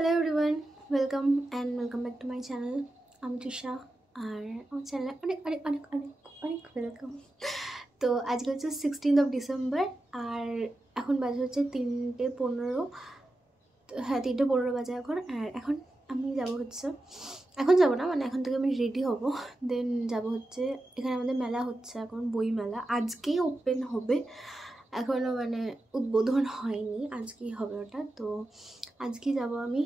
Hello everyone, welcome back to my channel. আমি তৃষা, আর আমার চ্যানেলে অনেক অনেক অনেক অনেক অনেক ওয়েলকাম। তো আজকে হচ্ছে 16th ডিসেম্বর, আর এখন বাজে হচ্ছে 3:15। হ্যাঁ, 3:15 বাজে এখন। আর এখন আমি যাব হচ্ছে, এখন যাব না, মানে এখন থেকে আমি রেডি হব, দেন যাব হচ্ছে এখানে আমাদের মেলা হচ্ছে এখন, বই মেলা। আজকেই ওপেন হবে, এখনও মানে উদ্বোধন হয়নি, আজকেই হবে ওটা। তো আজকে যাব আমি,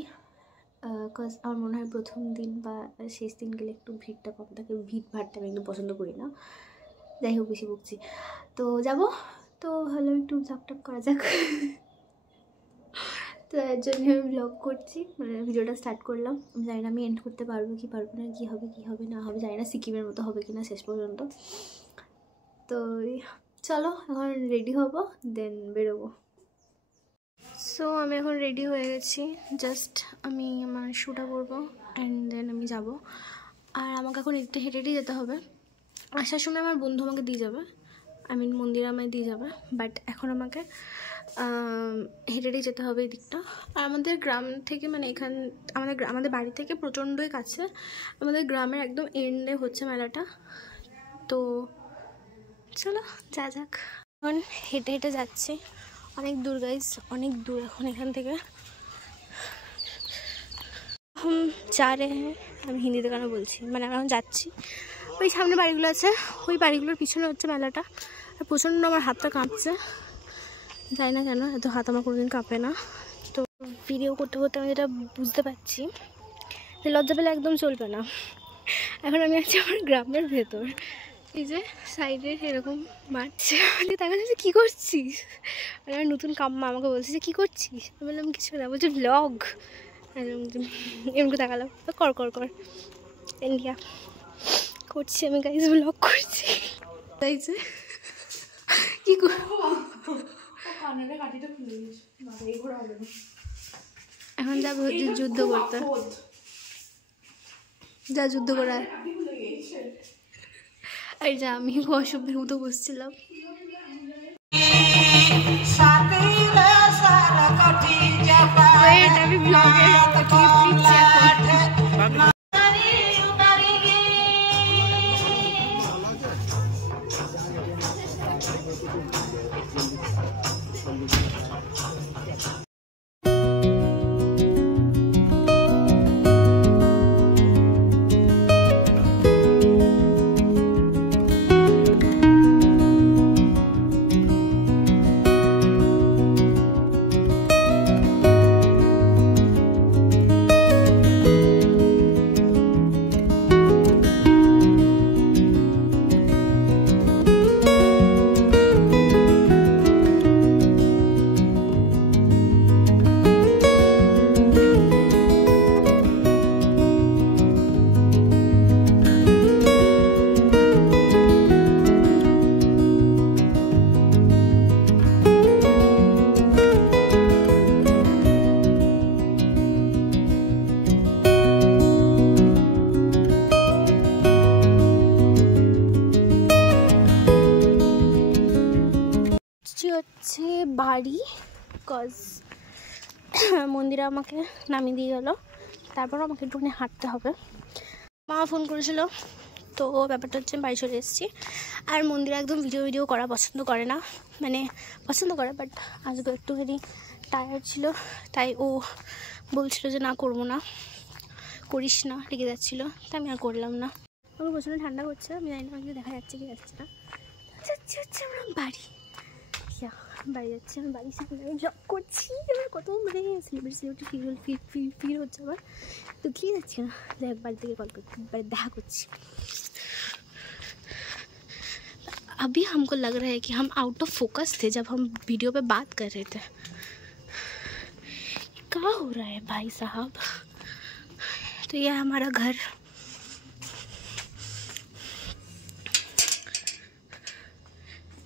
কজ আমার মনে হয় প্রথম দিন বা শেষ দিন গেলে একটু ভিড়টা কম থাকে। ভিড় ভাড়টা আমি একদম পছন্দ করি না, যাই হোক বেশি বকছি। তো যাব, তো ভালো একটু ঝকটক করা যাক। তো এর জন্য আমি ব্লগ করছি, মানে ভিডিওটা স্টার্ট করলাম। আমি জানি না আমি এন্ড করতে পারবো কি পারবো না, কী হবে না হবে জানি না, সিকিমের মতো হবে কি না শেষ পর্যন্ত। তো চলো এখন রেডি হব, দেন বেরোবো। সো আমি এখন রেডি হয়ে গেছি, জাস্ট আমি আমার শ্যুটা পরবো অ্যান্ড দেন আমি যাব। আর আমাকে এখন একটু হেঁটে হেঁটেই যেতে হবে। আসার সময় আমার বন্ধু আমাকে দিয়ে যাবে, মন্দিরে আমায় দিয়ে যাবে, বাট এখন আমাকে হেঁটে হেঁটেই যেতে হবে এই দিকটা। আর আমাদের গ্রাম থেকে, মানে আমাদের বাড়ি থেকে প্রচণ্ডই কাছে, আমাদের গ্রামের একদম এন্ডে হচ্ছে মেলাটা। তো চলো যা যাক। এখন হেঁটে হেঁটে যাচ্ছি, অনেক দূর গাইজ, অনেক দূর এখন এখান থেকে। যা রে হ্যাঁ, আমি হিন্দিতে কেন বলছি, মানে আমি এখন যাচ্ছি। ওই সামনে বাড়িগুলো আছে, ওই বাড়িগুলোর পিছনে হচ্ছে মেলাটা। আর প্রচণ্ড আমার হাতটা কাঁপছে, জানি না কেন এত হাত আমার কোনোদিন কাঁপে না। তো ভিডিও করতে করতে আমি যেটা বুঝতে পারছি যে লজ্জা পেলে একদম চলবে না। এখন আমি আছি আমার গ্রামের ভেতর, এই যে সাইডে এরকম মাঠ। তাকে বলছে কী করছিস, আমার নতুন কাম্মা আমাকে বলছে যে কী করছিস, আমি বললাম কিছু না, বলছে ব্লগ। এমনি তাকালাম, কর কর কর ইন্ডিয়া করছি আমি গাইজ, ব্লগ করছি। তাই যে কী করবো, এখন যাবো হচ্ছে যুদ্ধ করতে, যা যুদ্ধ করার। আর যা আমি অসভ্যের মতো বসছিলাম। আমি ব্লগে হচ্ছে বাড়ি, কজ মন্দিরে আমাকে নামিয়ে দিয়ে গেল, তারপর আমাকে একটুখানি হাঁটতে হবে। মা ফোন করেছিল, তো ব্যাপারটা হচ্ছে বাড়ি চলে এসেছি। আর মন্দিরে একদম ভিডিও করা পছন্দ করে না, মানে পছন্দ করে, বাট আজকে একটুখানি টায়ার্ড ছিল, তাই ও বলছিল যে না করবো না, করিস না, লেগে যাচ্ছিলো, তাই আমি আর করলাম না। আমাকে প্রচণ্ড ঠান্ডা করছে, আমি জানি না আমাকে দেখা যাচ্ছে কি যাচ্ছে না। যাচ্ছি হচ্ছে আমরা বাড়ি যাচ্ছি, আমি বাড়ির সামনে আমি জব করছি, এবার কত মানে সেলিব্রিটি ফিল হচ্ছে আবার, তো কি যাচ্ছি না, দেখ বাড়ি থেকে কল করছি, বাড়ি দেখা করছি। अभी हमको लग रहा है कि हम आउट ऑफ फोकस थे जब हम वीडियो पे बात कर रहे थे। क्या हो रहा है भाई साहब। तो यह हमारा घर,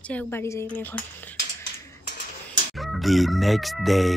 যাই হোক বাড়ি যাই আমি এখন। The next day.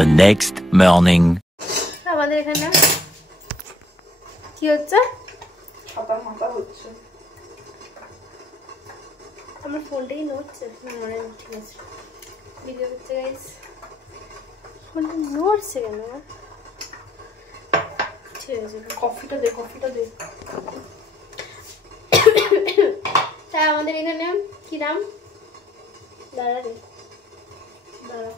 The next morning. আমাদের এখানে কি হচ্ছে? মাথা হচ্ছে। আমার ফোনটাই নড়ছে। মানে ঠিক আছে, ভিডিও হচ্ছে গাইস। ফোনটা নড়ছে কেন? ঠিক আছে, কফিটা দে, কফিটা দে। তাই আমাদের এখানে কি নাম? দাঁড়া রে, দাঁড়া।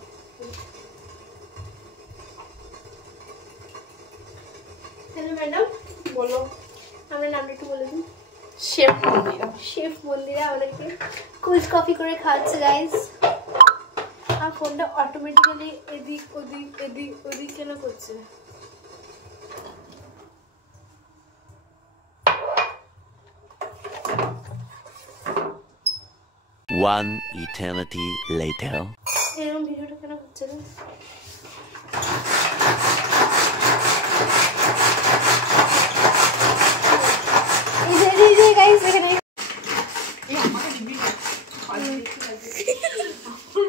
হ্যালো ম্যাডাম, বলো। আমরা নামটা একটু বলে দিন। শেফ মন্দিরা। শেফ মন্দিরা আমাদেরকে কুইজ কফি করে খাওয়াচ্ছে গাইস। আর ফোনটা অটোমেটিক্যালি এদিক ওদিক এদিক ওদিক কেন করছে? One eternity later. এরকম ভিডিওটা কেন হচ্ছে না? এই যে গাইস এখানে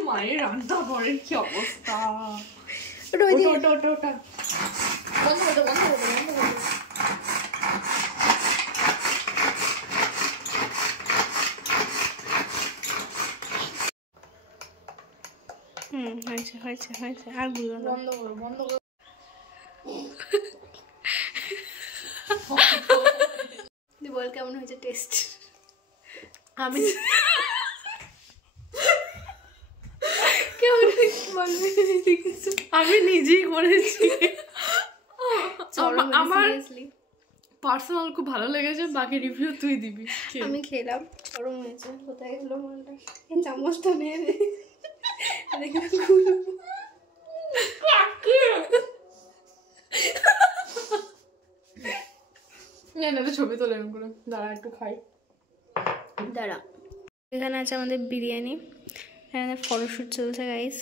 মায়ের রান্না ঘরের কি অবস্থা! ওটা ওই ওটা ওটা ওটা বন্ধ করে দাও, বন্ধ করে দাও, বন্ধ করে দাও। হয়েছে হয়েছে হয়েছে, আর বলবো না। বন্ধ করো, বন্ধ করো। বল কেমন হয়েছে টেস্ট? আমি কেমন বলবি? আমি নিজেই করেছি। আমার সিরিয়াসলি পার্সোনাল খুব ভালো লেগেছে, বাকি রিভিউ তুই দিবি। আমি খেলাম, গরম হয়েছে। কোথায় গেলো মালটা? এই চামচটা নিয়ে দে। দেখি ছবি তোলে করে। দাঁড়া একটু খাই। দাঁড়া, এখানে আছে আমাদের বিরিয়ানি, এখানে ফটোশ্যুট চলছে গাইস।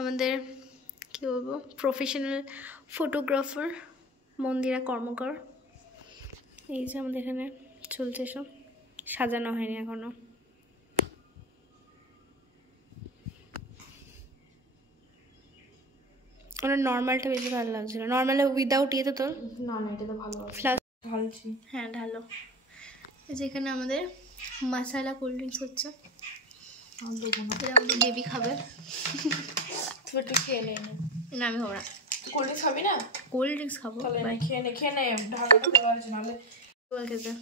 আমাদের কী বলবো, প্রফেশনাল ফটোগ্রাফার মন্দিরা কর্মকর। এই যে আমাদের এখানে চলছে, সব সাজানো হয়নি এখনো। ওনার নর্মালটা বেশি ভালো লাগছিল, নর্মালে উইদাউট ইয়েতে তোর। না না, এটা তো ভালো ফ্লাস ঢালছি। হ্যাঁ ঢালো। যেখানে আমাদের মশালা কোল্ড ড্রিঙ্কস হচ্ছে, এটা আমাদের বেবি খাবে। তুই একটু খেয়ে নে। না আমি খাবো না, কোল্ড ড্রিঙ্কস খাবি না? কোল্ড ড্রিঙ্কস খাবো। তাহলে বাই। খেয়ে নে, খেয়ে নে, ঢাকাটা দেওয়া আছে নাহলে। বল খেতে।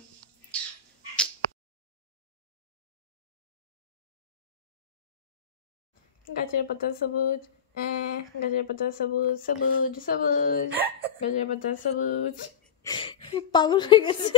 গাছের পাতা সবুজ, গাছের পাতা সবুজ সবুজ সবুজ, গাছের পাতা সবুজ। পাগল হয়ে গেছে।